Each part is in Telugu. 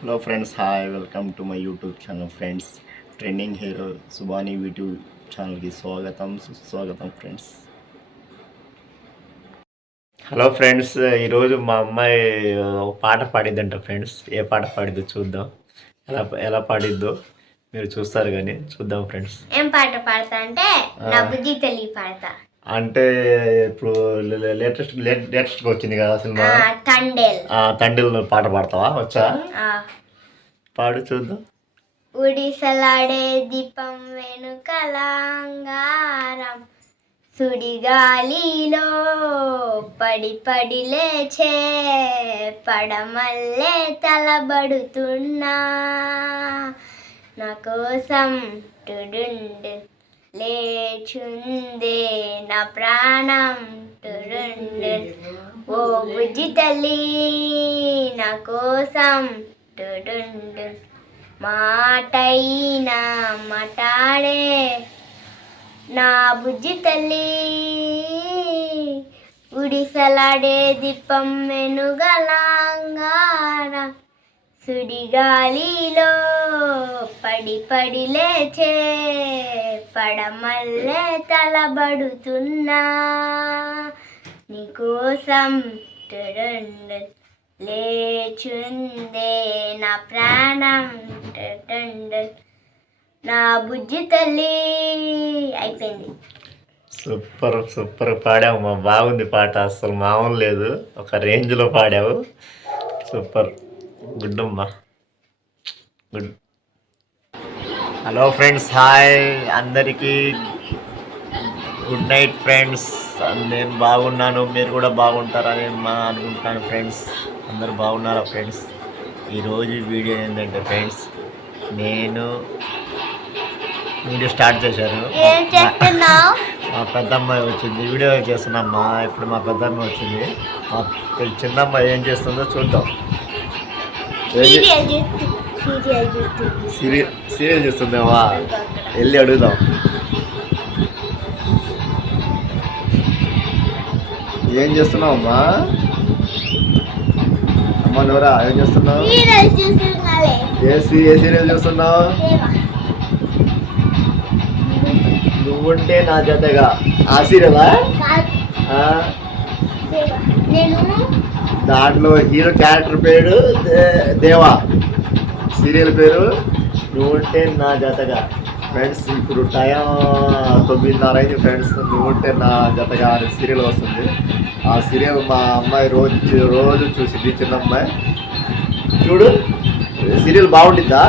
Hello friends hi welcome to my YouTube channel friends trending hero Subani YouTube ఛానల్కి స్వాగతం సుస్వాగతం ఫ్రెండ్స్ హలో ఫ్రెండ్స్ ఈరోజు మా అమ్మాయి ఒక పాట పాడిద్దంట ఫ్రెండ్స్ ఏ పాట పాడిద్దో చూద్దాం. ఎలా ఎలా పాడిద్దో మీరు చూస్తారు కానీ చూద్దాం ఫ్రెండ్స్ ఏం పాట పాడతా అంటే నా బుద్ధి తెలియ పాడతా. అంటే ఇప్పుడు లేటెస్ట్ లేటెస్ట్గా వచ్చింది కదా సినిమా? ఆ, తండేల్. ఆ, తండ్రిలో పాట పాడతావా? వచ్చా? పాడు చూద్దాం. ఉడిసలాడే దీపం వెనుకలాంగారం సుడిగాలిలో పడి పడి లేచే పడమల్లే తలబడుతున్నా. నా కోసం టుడుండు. లేచుందే నా ప్రాణం టురుండు ఓ బుజ్జి తల్లి నా కోసం టురుండు మాటైనా మాటాడే నా బుజ్జి తల్లి ఉడిసలాడే దీపం వెనుగలాంగార సుడిగాలిలో పడి పడి లేచే పడమల్లే తలబడుతున్నా. నీకోసం లేచుందే నా ప్రాణం టెడండ నా బుజ్జి తల్లి అయిపోయింది. సూపర్ సూపర్ పాడావు మా బాగుంది పాట. అసలు మామూలు లేదు. ఒక రేంజ్లో పాడావు. సూపర్. గుడ్ అమ్మా. గుడ్. హలో ఫ్రెండ్స్ హాయ్ అందరికీ గుడ్ నైట్ ఫ్రెండ్స్ నేను బాగున్నాను. మీరు కూడా బాగుంటారని మా అనుకుంటున్నాను ఫ్రెండ్స్ అందరు బాగున్నారా ఫ్రెండ్స్ ఈరోజు వీడియో ఏంటంటే ఫ్రెండ్స్ నేను వీడియో స్టార్ట్ చేశాను. మా పెద్దమ్మాయి వచ్చింది. వీడియో చేస్తున్నామ్మా ఇప్పుడు మా పెద్దమ్మాయి వచ్చింది. మా చిన్నమ్మాయి ఏం చేస్తుందో చూద్దాం. సీరియల్ సీరియల్ వెళ్ళి అడుగుదాం. ఏం చేస్తున్నావు అమ్మా? అమ్మ నోరా ఏం చేస్తున్నావు? ఏ ఏ సీరియల్ చూస్తున్నావు. నువ్వుంటే నా జతగా. ఆ సీరియలా? దాంట్లో హీరో క్యారెక్టర్ పేరు దేవా. సీరియల్ పేరు నువ్వుంటే నా జతగా. ఫ్రెండ్స్ ఇప్పుడు టైం తొమ్మిదిన్నర అయింది ఫ్రెండ్స్ నువ్వుంటే నా జతగా అనే సీరియల్ వస్తుంది. ఆ సీరియల్ మా అమ్మాయి రోజు రోజు చూసింది చిన్న అమ్మాయి. చూడు సీరియల్ బాగుంటుందా?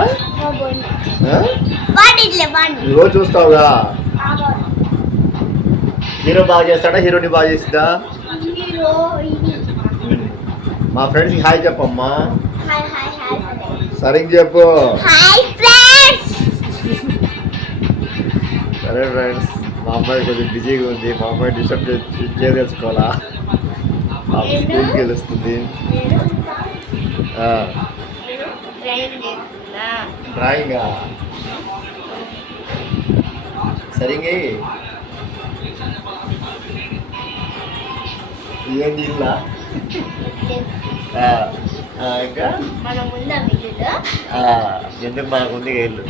రోజు చూస్తావుగా? హీరో బాగా చేస్తాడా? హీరోని బాగా చేసిందా మా ఫ్రెండ్స్కి హాయ్ చెప్పమ్మా. సరిగ్గా చెప్పు. సరే ఫ్రెండ్స్ మా అమ్మాయి కొంచెం బిజీగా ఉంది. మా అమ్మాయి డిస్టర్బ్ చేయదలుచుకోవాలా స్కూల్కి వెళ్ళొస్తుంది. డ్రాయింగా సరిగ్గా ఏంటి ఆ, ఇంకా? ఎందుకు మనకు ఉంది ఇల్లు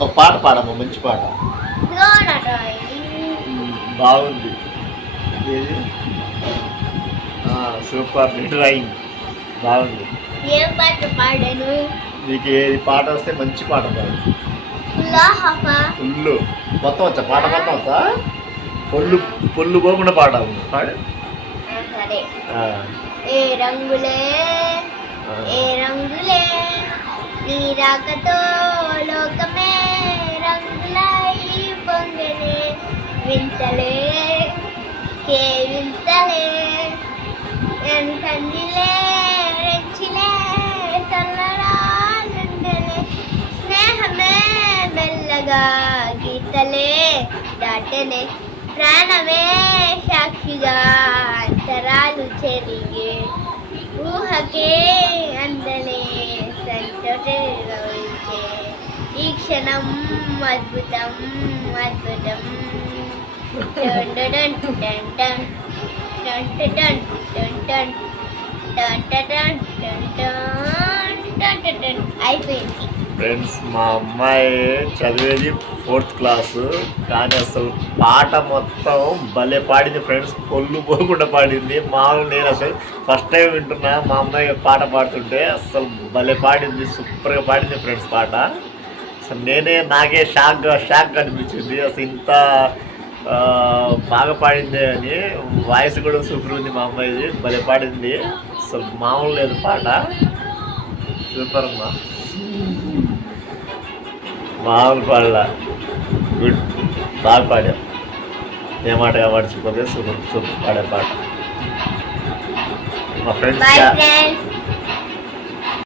ఒక పాట పాడమ్మా మంచి పాట. బాగుంది. Super drawing. బాగుంది. ఏం పాట పాడాను? నీకు ఏది పాట వస్తే మంచి పాట పాడు. ఫుల్ మొత్తం వచ్చా? పాట మొత్తం వచ్చా? పొల్లు పొల్లు పోకుండా పాడావు. పాడు. ఏ రంగులే. ఏ రంగులే నీ రాకతో లోకమే రంగులై పొంగనే. వింతలే కే వింతలే గీతగా గీతలే దాటనే ప్రాణమే సాక్షిగా అంతరాలు చెరిగే ఊహకే అందనే సంతోషే ఈ క్షణం అద్భుతం అద్భుతం అయిపోయింది ఫ్రెండ్స్ మా అమ్మాయి చదివేది ఫోర్త్ క్లాసు కానీ అసలు పాట మొత్తం భలే పాడింది ఫ్రెండ్స్ పొల్లు పోకుండా పాడింది. మామూలు నేను అసలు ఫస్ట్ టైం వింటున్నా. మా అమ్మాయి పాట పాడుతుంటే అసలు భలే పాడింది. సూపర్గా పాడింది ఫ్రెండ్స్ పాట. అసలు నేనే నాకే షాక్ షాక్ అనిపించింది. అసలు ఇంత బాగా పాడింది అని వాయిస్ కూడా సూపర్ ఉంది మా అమ్మాయిది. భలే పాడింది. అసలు మామూలు లేదు పాట. సూపర్ అమ్మా. మామూలు పాడలా గుడ్. బాగా పాడాం ఏ మాటగా మర్చిపోతే సూపర్ సూపర్ పాడే పాట. మా ఫ్రెండ్స్